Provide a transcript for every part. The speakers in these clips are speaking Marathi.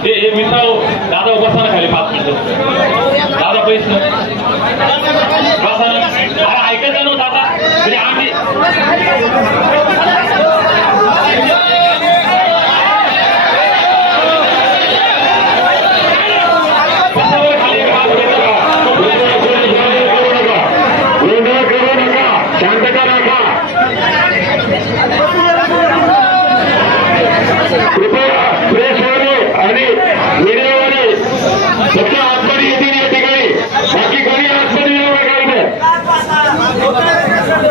એ એ મિત્રો દાદા ઉભા થા ખાલી પાંચ મિનિટ દાદા પૈસ અરે ऐकायचं नव्हतं दादा म्हणजे आम्ही शांतता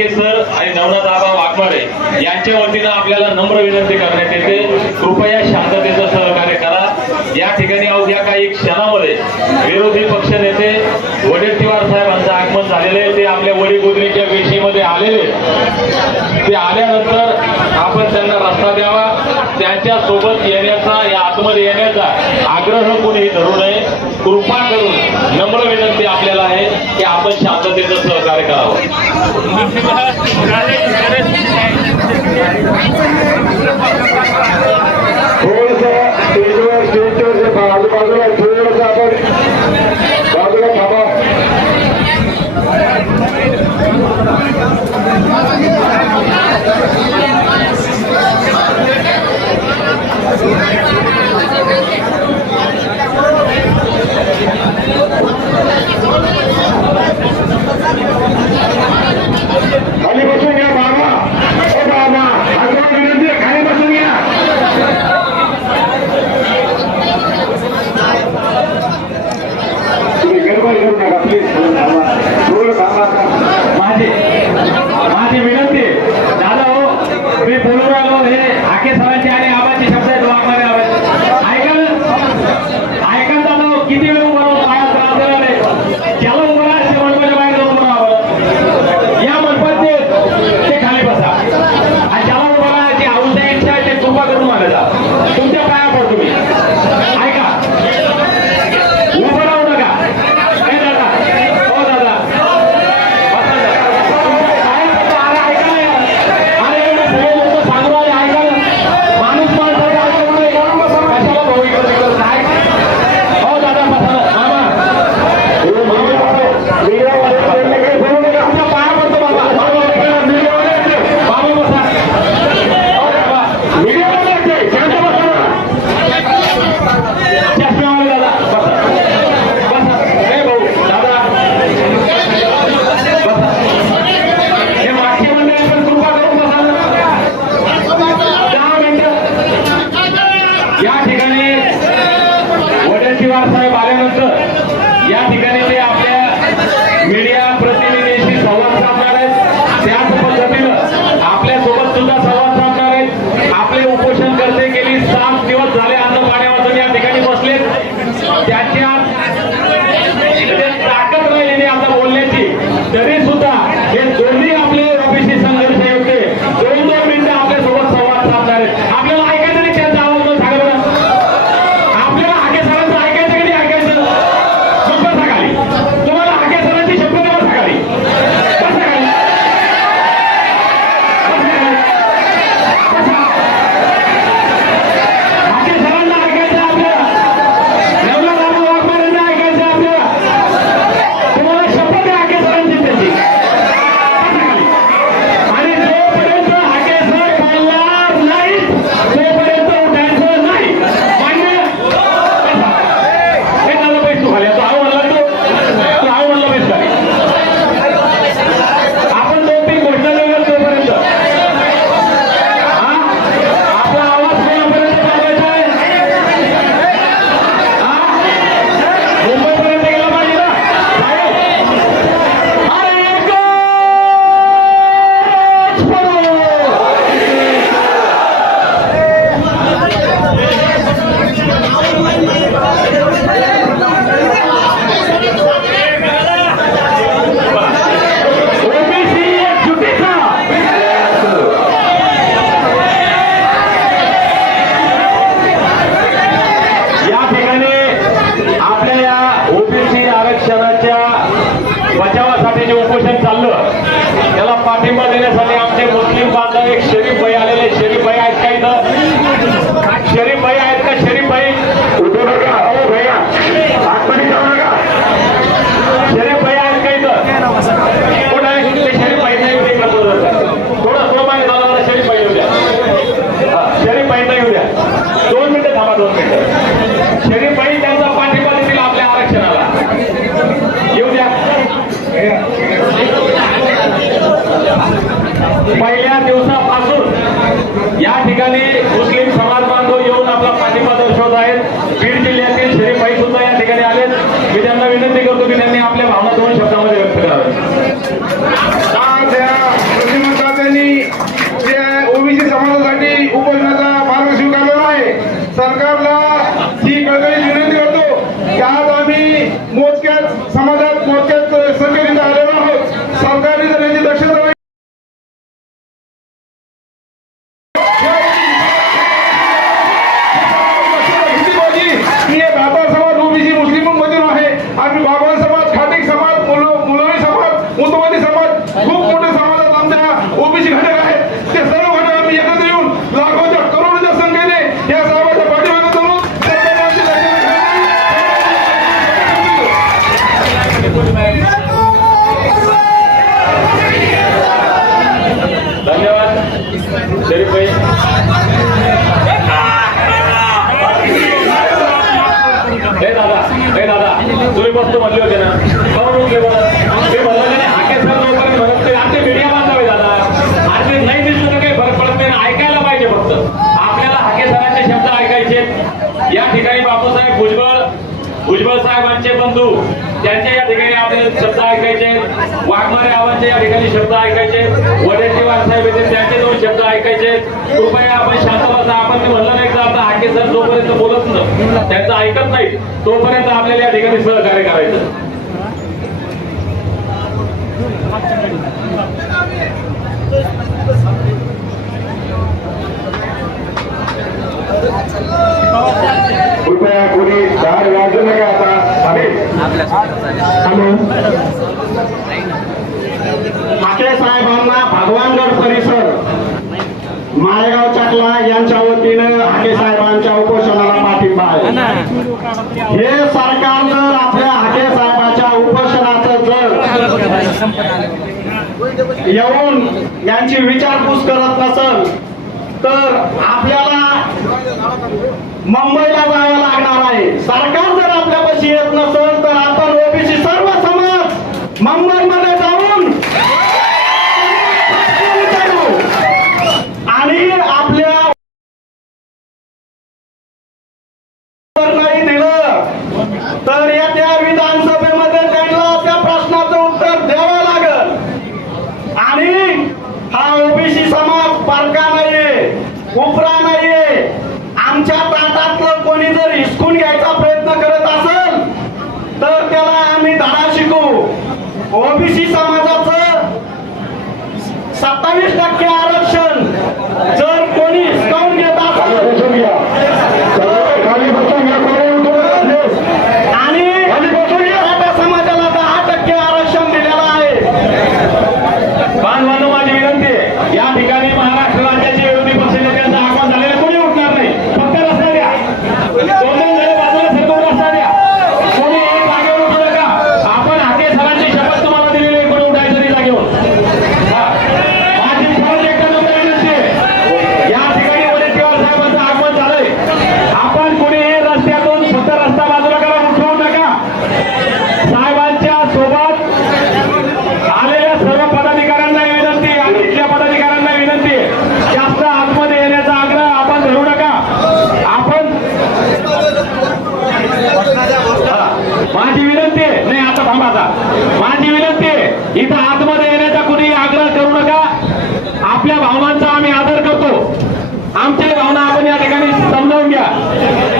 वाके सर आणि नवनाथ आबा वाघमारे यांच्या वतीनं आपल्याला नम्र विनंती करण्यात येते. कृपया शांततेचं सहकार्य करा. या ठिकाणी या काही क्षणामध्ये विरोधी पक्ष त्यांच्यासोबत येण्याचा या आतमध्ये येण्याचा आग्रह कोणीही धरू नये. कृपा करून नम्र विनंती आपल्याला आहे की आपण शांततेचं सहकार्य करावं. त्याच्या भुजबळ भुजबळ साहेबांचे बंधू त्यांचे या ठिकाणी आपले शब्द ऐकायचे वाघमारे आवांचे या ठिकाणी शब्द ऐकायचे वडेट्टीवार साहेब येते त्यांचे दोन शब्द ऐकायचे कृपया आपण शांत बसा. आपण ते म्हणलं नाही का आता हाके सर जोपर्यंत बोलत न त्यांचं ऐकत नाही तोपर्यंत आपल्याला या ठिकाणी सहकार्य करायचं Thank you. कृपया कोणी दार वाजू नका आता. हॅलो. ठाकरे साहेबांना भगवानगड परिसर. माळेगाव चाकला यांच्या वतीनं हाके साहेबांच्या उपोषणाला पाठिंबा आहे. हे सरकार जर आपल्या हाके साहेबांच्या उपोषणाचं जर येऊन यांची विचारपूस करत नसल तर आपल्याला मुंबईला जावं लागणार आहे. ओबीसी समाजाचं सत्तावीस टक्के आरक्षण जर माझी विनंती आहे. नाही आता थांबाचा माझी विनंती आहे इथं आतमध्ये येण्याचा कुणी आग्रह करू नका. आपल्या भावनांचा आम्ही आदर करतो. आमच्या भावना आपण या ठिकाणी समजावून घ्या.